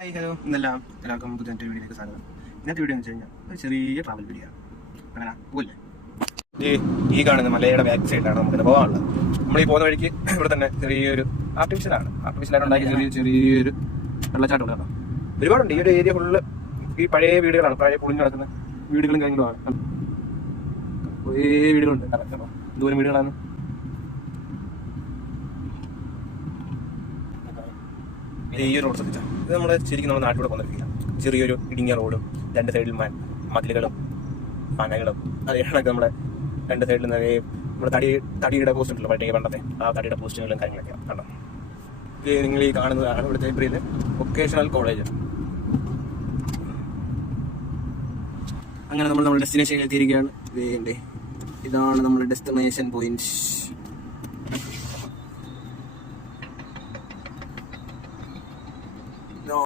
Hi hello എല്ലാവർക്കും പുതിയ വീഡിയോയിലേക്ക് സ്വാഗതം. ഇന്നത്തെ വീഡിയോ എന്ന് വെച്ച് കഴിഞ്ഞാൽ ഒരു ചെറിയ ട്രാവൽ വീഡിയോ ആണ്. അങ്ങനെ പോയില്ലേ, ഈ കാണുന്ന മലയുടെ ബാക്ക് സൈഡിലാണ് നമുക്ക് പോകാനുള്ളത്. നമ്മൾ ഈ പോകുന്ന വഴിക്ക് ഇവിടെ തന്നെ ചെറിയൊരു ആർട്ടിഫിഷ്യലായിട്ട് ഉണ്ടാക്കിയ ചെറിയൊരു വെള്ളച്ചാട്ടം ഉണ്ട്. ഒരുപാടുണ്ട്. ഈ ഒരു ഏരിയ ഫുള്ള് ഈ പഴയ വീടുകളാണ്, പഴയ പൊളിഞ്ഞു നടക്കുന്ന വീടുകളും കാര്യങ്ങളുമാണ്. കുറേ വീടുകളുണ്ട്, ദൂരം വീടുകളാണ്. ഈ റോഡ് ശ്രദ്ധിച്ചാൽ ഇത് നമ്മുടെ ശരിക്കും നമ്മുടെ നാട്ടിലൂടെ പോകുന്നില്ല. ചെറിയൊരു ഇടുങ്ങിയ റോഡും രണ്ട് സൈഡിൽ മതിലുകളും പനകളും അതൊക്കെ നമ്മുടെ രണ്ട് സൈഡിൽ നിറയെ നമ്മുടെ തടിയുടെ പോസ്റ്റ് ഉണ്ടല്ലോ, പഴയ പണ്ടത്തെ ആ തടിയുടെ പോസ്റ്റുകളും കാര്യങ്ങളൊക്കെയാണ് കണ്ടോ. ഇത് നിങ്ങൾ ഈ കാണുന്നതാണ് ഇവിടുത്തെ ഇബ്രിയിലെ വൊക്കേഷണൽ കോളേജ്. അങ്ങനെ നമ്മൾ നമ്മുടെ ഡെസ്റ്റിനേഷനിൽ എത്തിയിരിക്കുകയാണ്. ഇതാണ് നമ്മുടെ ഡെസ്റ്റിനേഷൻ പോയിന്റ്.